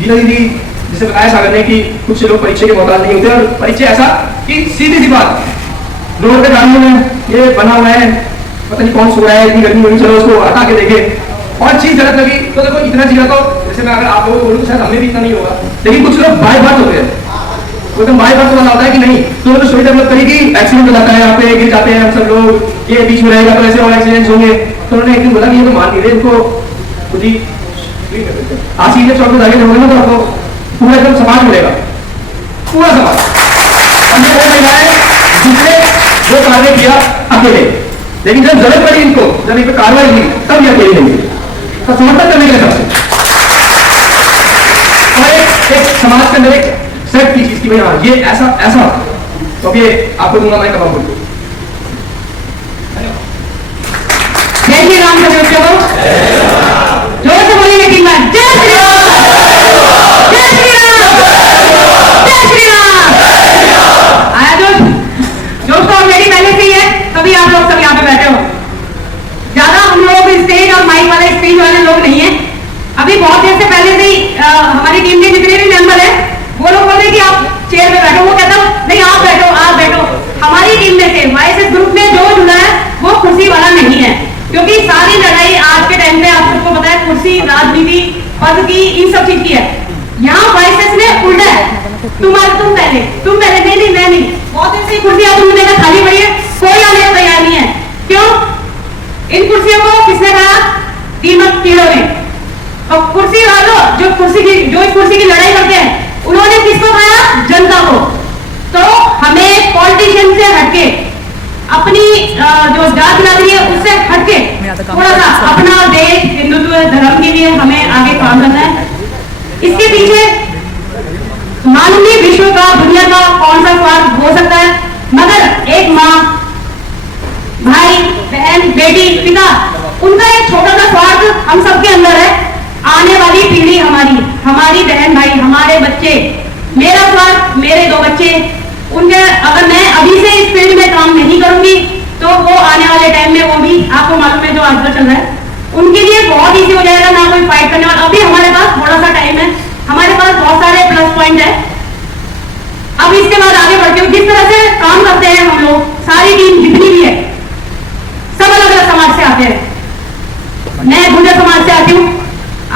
गीता दीदी जिसे बताया सागर ने कि कुछ लोग परीक्षा के मोहताज नहीं होते, और परीक्षा ऐसा कि सीधी सी बात, रोड पे गाड़ियों में ये बना हुआ है, पता नहीं कौन सो रहा है, इतनी गर्मी होगी, चलो उसको हटा के देखे। और चीज गलत लगी तो देखो इतना चीज तो जैसे मैं अगर आप लोगों को बोलूँ तो शायद हमें भी इतना नहीं होगा, लेकिन कुछ लोग बाय बात होते हैं, वो तो बाय बात वाला होता है कि नहीं, तो उन्होंने स्टोरी डेवलप करी कि एक्सीडेंट हो जाता है, यहाँ पे गिर जाते हैं हम सब लोग, ये बीच में रहेगा तो ऐसे और एक्सीडेंट्स होंगे। तो उन्होंने एक दिन बोला कि ये तो मान नहीं रहे, इनको खुद ही आशीष के चौक पर जाके देखोगे ना तो आपको पूरा एकदम समाज मिलेगा, पूरा समाज। और ये वो महिला है जिसने वो कार्य किया अकेले, लेकिन जब जरूरत पड़ी इनको, जब इन पर कार्रवाई हुई तब ये अकेले नहीं, तो समर्थन करने के लिए सबसे और एक समाज के अंदर एक सेट की चीज की भाई हाँ ये ऐसा ऐसा, तो ये आपको दूंगा मैं कब बोलूँ। जय श्री राम का जोर से बोलिए तीन बार, जय श्री राम, जय श्री राम, जय श्री राम। आया जोश तो ऑलरेडी पहले से ही है, तभी आप लोग सब यहाँ पे बैठे हो। ज्यादा हम लोग स्टेज और माइक वाले स्टेज वाले लोग नहीं है। अभी बहुत देर से पहले से ही हमारी टीम के जितने भी मेंबर है वो लोग बोल रहे कि आप चेयर पे बैठो, वो कहता नहीं आप बैठो आप बैठो। हमारी टीम में से वाईएसएस ग्रुप में जो जुड़ा है वो कुर्सी वाला नहीं है, क्योंकि सारी लड़ाई आज के टाइम पे आप सबको पता है कुर्सी, राजनीति, पद की, इन सब चीज की है। यहाँ वाईएसएस ने उल्टा है, तुम पहले नहीं मैं नहीं। बहुत ऐसी कुर्सियां तुमने कहा खाली पड़ी है, कोई आने को तैयार नहीं है। क्यों? इन कुर्सियों को किसने कहा? कीमत कीड़ों ने। और कुर्सी वालों जो इस कुर्सी की लड़ाई करते हैं उन्होंने किसको खाया? जनता को। तो हमें पॉलिटिशियन से हटके अपनी जो जात बिरादरी है उससे हटके थोड़ा सा अपना देश, हिंदुत्व, धर्म के लिए हमें आगे काम करना है। इसके पीछे मालूम नहीं विश्व का, दुनिया का कौन सा स्वार्थ हो सकता है, मगर एक माँ, भाई, बहन, बेटी, पिता, उनका एक छोटा सा स्वार्थ हम सबके अंदर है। आने वाली पीढ़ी हमारी बहन भाई, हमारे बच्चे, मेरा स्वार्थ, मेरे 2 बच्चे, उनके अगर मैं अभी से इस फील्ड में काम नहीं करूंगी तो वो आने वाले टाइम में, वो भी आपको मालूम है जो आजकल चल रहा है, उनके लिए बहुत इजी हो जाएगा ना कोई फाइट करने वाला। अभी हमारे पास थोड़ा सा टाइम है, हमारे पास बहुत सारे प्लस पॉइंट है। अब इसके बाद आगे बढ़ते हुए जिस तरह से काम करते हैं हम लोग, सारी टीम जितनी भी है सब अलग अलग समाज से आते हैं। मैं गुर्जर समाज से आती हूँ।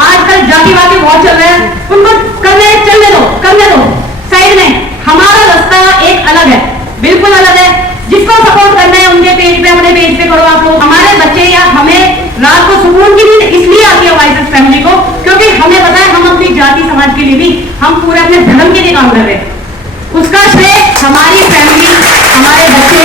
आजकल जातिवादी बहुत चल रहे हैं, उनको करने दो साइड में। हमारा रास्ता एक अलग है, बिल्कुल अलग है। जिसको सपोर्ट करना है उनके पेज पे, अपने पेज पे करो आप लोग। हमारे बच्चे या हमें रात को सुकून की नींद इसलिए आती है वाईएसएस फैमिली को, क्योंकि हमें पता है हम अपनी जाति समाज के लिए भी, हम पूरे अपने धर्म के लिए काम कर रहे हैं। उसका श्रेय हमारी फैमिली, हमारे बच्चे,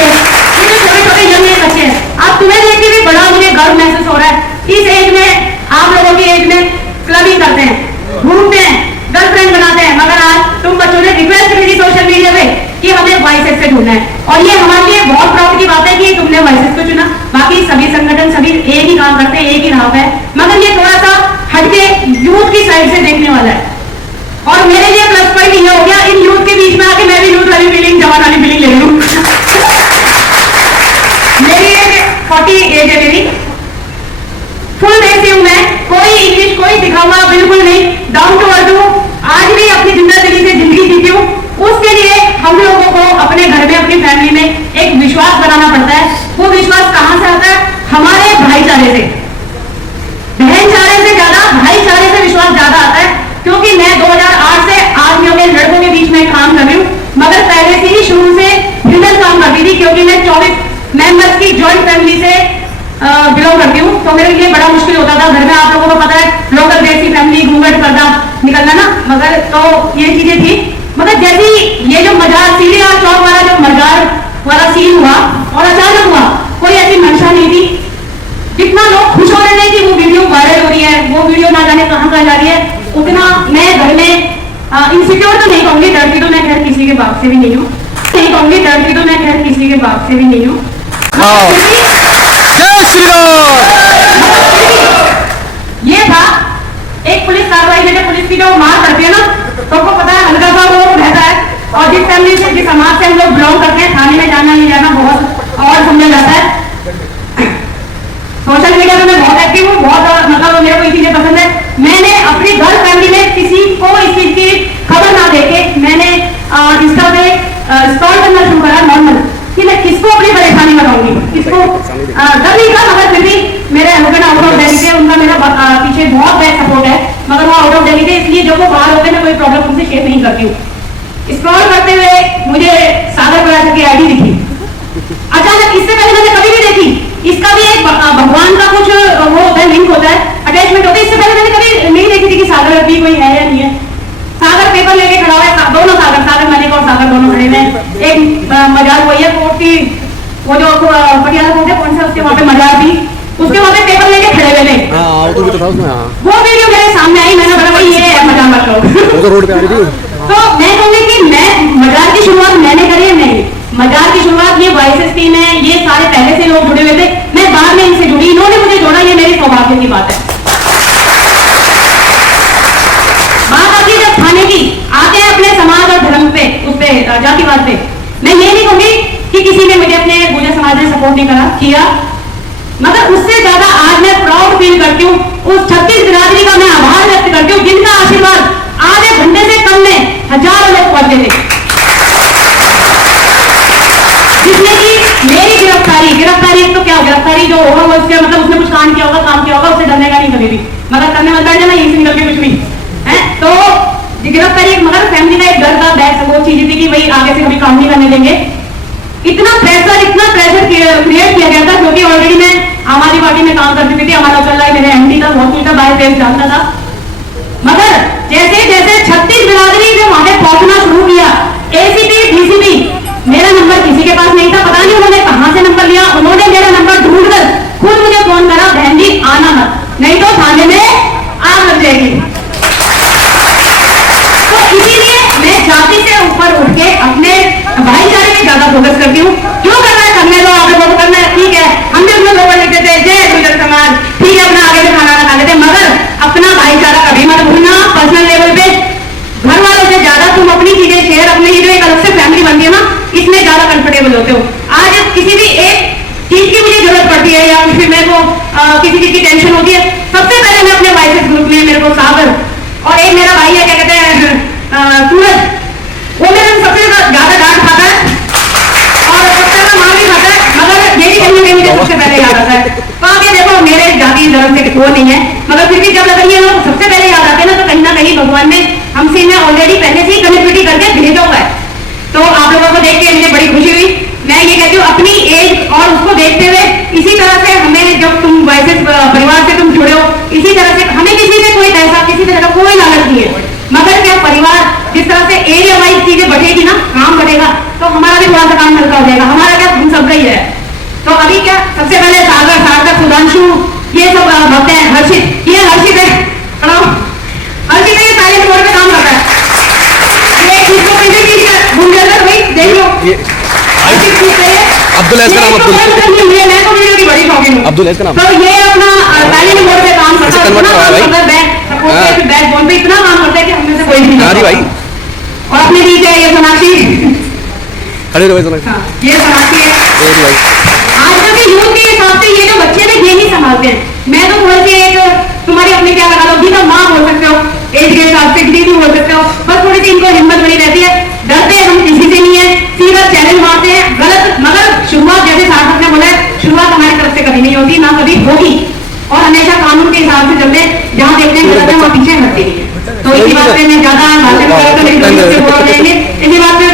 छोटे छोटे यंग बच्चे हैं। अब तुम्हें देख के भी बड़ा मुझे गर्व महसूस हो रहा है। इस एज में, आप लोगों की एज में क्लबिंग करते हैं, घूमते हैं, गर्लफ्रेंड बनाते हैं, मगर आज तुम बच्चों ने रिक्वेस्ट करी थी सोशल मीडिया पे कि हमें वाईएसएस से जुड़ना है। और ये हमारे लिए बहुत प्राउड की बात है कि तुमने वाईएसएस को चुना। बाकी सभी संगठन सभी एक ही काम करते हैं, एक ही राह पे है, मगर ये थोड़ा सा हटके यूथ की साइड से देखने वाला है। और मेरे लिए प्लस पॉइंट ये हो गया, इन यूथ के बीच में आके मैं भी यूथ वाली फीलिंग, जवान वाली फीलिंग ले लूं। मेरी 40 एज है, मेरी फुल देसी हूं मैं, कोई इंग्लिश कोई दिखावा बिल्कुल नहीं, डाउन टू अर्थ हूं। आज भी अपनी जिंदगी से जिंदगी जीती हूँ। उसके लिए हम लोगों को अपने घर में, अपनी फैमिली में एक विश्वास बनाना पड़ता है। वो विश्वास कहां से आता है? हमारे भाईचारे से। बहनचारे से ज्यादा भाईचारे से विश्वास ज्यादा आता है, क्योंकि मैं 2008 से आदमियों के, लड़कों के बीच में काम कर रही हूँ, मगर पहले से ही शुरू से हिंदल काम करती थी, क्योंकि मैं 24 मेंबर्स की ज्वाइंट फैमिली से बिलोंग करती हूँ। तो मेरे लिए बड़ा मुश्किल होता था घर में, आप लोगों को पता है, लोकल देसी फैमिली, घूंघट पर्दा निकलना ना, मगर तो ये चीजें थी। मगर जैसे ये जो मजार सीढ़ी और चौक वाला जो मजार वाला सीन हुआ और अचानक हुआ, कोई ऐसी मंशा नहीं थी। जितना लोग खुश हो रहे थे कि वो वीडियो वायरल हो रही है, वो वीडियो ना जाने कहां जा रही है, उतना मैं घर में इनसिक्योर तो नहीं कहूंगी, डरती तो मैं खैर किसी के बाप से भी नहीं हूँ, डरती तो मैं खैर किसी के बाप से भी नहीं हूँ। ये था एक पुलिस कार्रवाई में, पुलिस की जो मार करती है ना, सबको पता है हल्का सा वो रहता है। और जिस फैमिली से, जिस समाज से हम लोग बिलोंग करते हैं, थाने में जाना नहीं जाना बहुत और समझा जाता है। सोशल मीडिया पे मैं बहुत एक्टिव हूँ, बहुत मतलब मेरे को ये चीजें पसंद है। मैंने अपनी घर फैमिली में किसी को इस नहीं थे, इसलिए जब वो बाहर होते हैं मैं कोई प्रॉब्लम उनसे शेयर नहीं करती हूँ। स्क्रॉल करते हुए मुझे सागर बराड़ की आईडी दिखी अचानक, इससे पहले मैंने कभी नहीं देखी। इसका भी एक भगवान का कुछ वो होता है, लिंक होता है, अटैचमेंट होता है। इससे पहले मैंने कभी नहीं देखी थी कि सागर भी कोई है या नहीं है। सागर पेपर लेके खड़ा हुआ है, दोनों सागर मलिक और सागर दोनों खड़े हैं। एक मजार हुई है कोर्ट की, वो जो पटियाला कोर्ट है कौन सा, उसके वहाँ पे मजार थी, उसके वहाँ पे पेपर लेके खड़े हुए थे। वो वीडियो मेरे सामने आई, मैंने बोला भाई ये है मजार मत लो। रोड पे आ रही थी। तो मैं कहूँगी कि मैं मजार की शुरुआत मैंने करी है, नहीं मजार की शुरुआत ये वॉइसेस टीम है, ये सारे पहले से लोग जुड़े हुए थे, मैं बाद में इनसे जुड़ी, इन्होंने मुझे जोड़ा, ये मेरी सौभाग्य की बात है। बात आती है जब थाने की, आते हैं अपने समाज और धर्म पे, उस पे जातिवाद पे। मैं ये नहीं कहूंगी कि किसी ने मुझे अपने गुर्जर समाज ने सपोर्ट नहीं किया, मगर उससे ज्यादा आज मैं प्राउड फील करती हूँ, उस 36 बिरादरी का मैं आभार व्यक्त करती हूँ जिनका आशीर्वाद आधे घंटे से कम में हजारों लोग पहुंचे थे, जिसने की मेरी गिरफ्तारी तो क्या गिरफ्तारी जो होगा वो उसके मतलब उसने कुछ काम किया होगा, उससे डरने का नहीं कभी भी, मगर करने वाला है ना यहीं से निकल के कुछ नहीं है। तो गिरफ्तारी मगर फैमिली का एक डर था, बैक वो चीजें थी कि भाई आगे से कभी काम नहीं करने देंगे। इतना प्रेशर क्रिएट किया गया था, क्योंकि ऑलरेडी मैं आम आदमी पार्टी में काम कर चुकी थी, हमारा चल रहा है, मेरे एमडी था, बहुत कुछ था, बाय फेस जानता था। मगर जैसे जैसे 36 बिरादरी ने वहां पे पहुंचना शुरू किया, एसीपी डीसीपी, मेरा नंबर किसी के पास नहीं था, पता नहीं उन्होंने कहां से नंबर लिया, उन्होंने मेरा नंबर ढूंढकर खुद मुझे फोन करा, बहन जी आना मत, नहीं तो थाने में आग लग जाएगी। तो इसीलिए मैं जाति से ऊपर उठ के अपने भाईचारे में ज्यादा फोकस करती हूँ। जो करना है करने दो, आगे वो करना है, ठीक है, हम भी अपने लोगों लिखते थे जय गुर्जर समाज, ठीक है, अपना आगे से खाना खा लेते, मगर अपना भाईचारा कभी मत भूलना। पर्सनल लेवल पे घर वालों से ज्यादा तुम अपनी चीजें शेयर, अपने जो एक अलग से फैमिली बनती है ना, इसमें ज्यादा कंफर्टेबल होते हो। आज किसी भी एक चीज की मुझे जरूरत पड़ती है या फिर मेरे को किसी चीज की टेंशन होती है, सबसे पहले मैं अपने वाइसेस ग्रुप में, मेरे को सागर और एक मेरा भाई है, क्या कहते हैं सूरज, वो मेरे सबसे ज्यादा डांट खाता है और सबसे ज्यादा मार भी खाता है, मगर ये भी कहीं ना कहीं मुझे सबसे पहले याद आता है। तो आगे देखो मेरे जाति धर्म से वो नहीं है, मगर फिर भी जब अगर ये लोग सबसे पहले याद आते हैं ना, तो कहीं ना कहीं भगवान ने हमसे इन्हें ऑलरेडी पहले से ही कनेक्टिविटी करके भेजा हुआ है। तो आप लोगों को देख के मुझे बड़ी खुशी हुई। मैं ये कहती हूँ अपनी एज और उसको देखते हुए, इसी तरह से हमें, जब तुम वैसे परिवार से तुम जुड़े हो, इसी तरह से हमें किसी से कोई पैसा, किसी तरह का कोई लालच नहीं है, मगर क्या परिवार जिस तरह से एरिया वाइज चीजें बढ़ेगी ना, काम बढ़ेगा, तो हमारा भी थोड़ा सा काम हल्का हो जाएगा, हमारा क्या हम सबका ही है। तो अभी क्या सबसे पहले सागर, सार्थक, सुधांशु, ये सब भक्त हैं, हर्षित, ये हर्षित है, हर्षित है, ये साइलेंट मोड पे काम करता है, देख लो अब्दुल इसका नाम, मैं तो वीडियो की बड़ी शौकीन हूँ। अब्दुल इसका नाम, तो ये अपना साइलेंट मोड पे काम करता है, इतना काम करता है, बैकबोन पे इतना काम करता है कि हमने से कोई नहीं हाँ जी भाई। और अपने बीच है ये सोनाक्षी, खड़े रहो भाई, ये सोनाक्षी है। आजकल के यूथ के हिसाब से ये जो बच्चे ना ये नहीं संभालते हैं, मैं तो थोड़ी सी एक तुम्हारी अपनी क्या लगा लो, गीता माँ बोल सकते हो, एज के हिसाब से दीदी बोल सकते हो, बस थोड़ी सी इनको हिम्मत बनी रहती है, डरते हम किसी से नहीं है, सीधा चैलेंज मारते हैं, गलत, मगर शुरुआत जैसे सार्थक ने बोला है, शुरुआत हमारी तरफ से कभी नहीं होती, ना कभी होगी, और हमेशा कानून के हिसाब से चलते, जहाँ देखते हैं गलत है वहाँ पीछे हटते नहीं है। तो इसी बात पे मैं ज्यादा इसी बात पे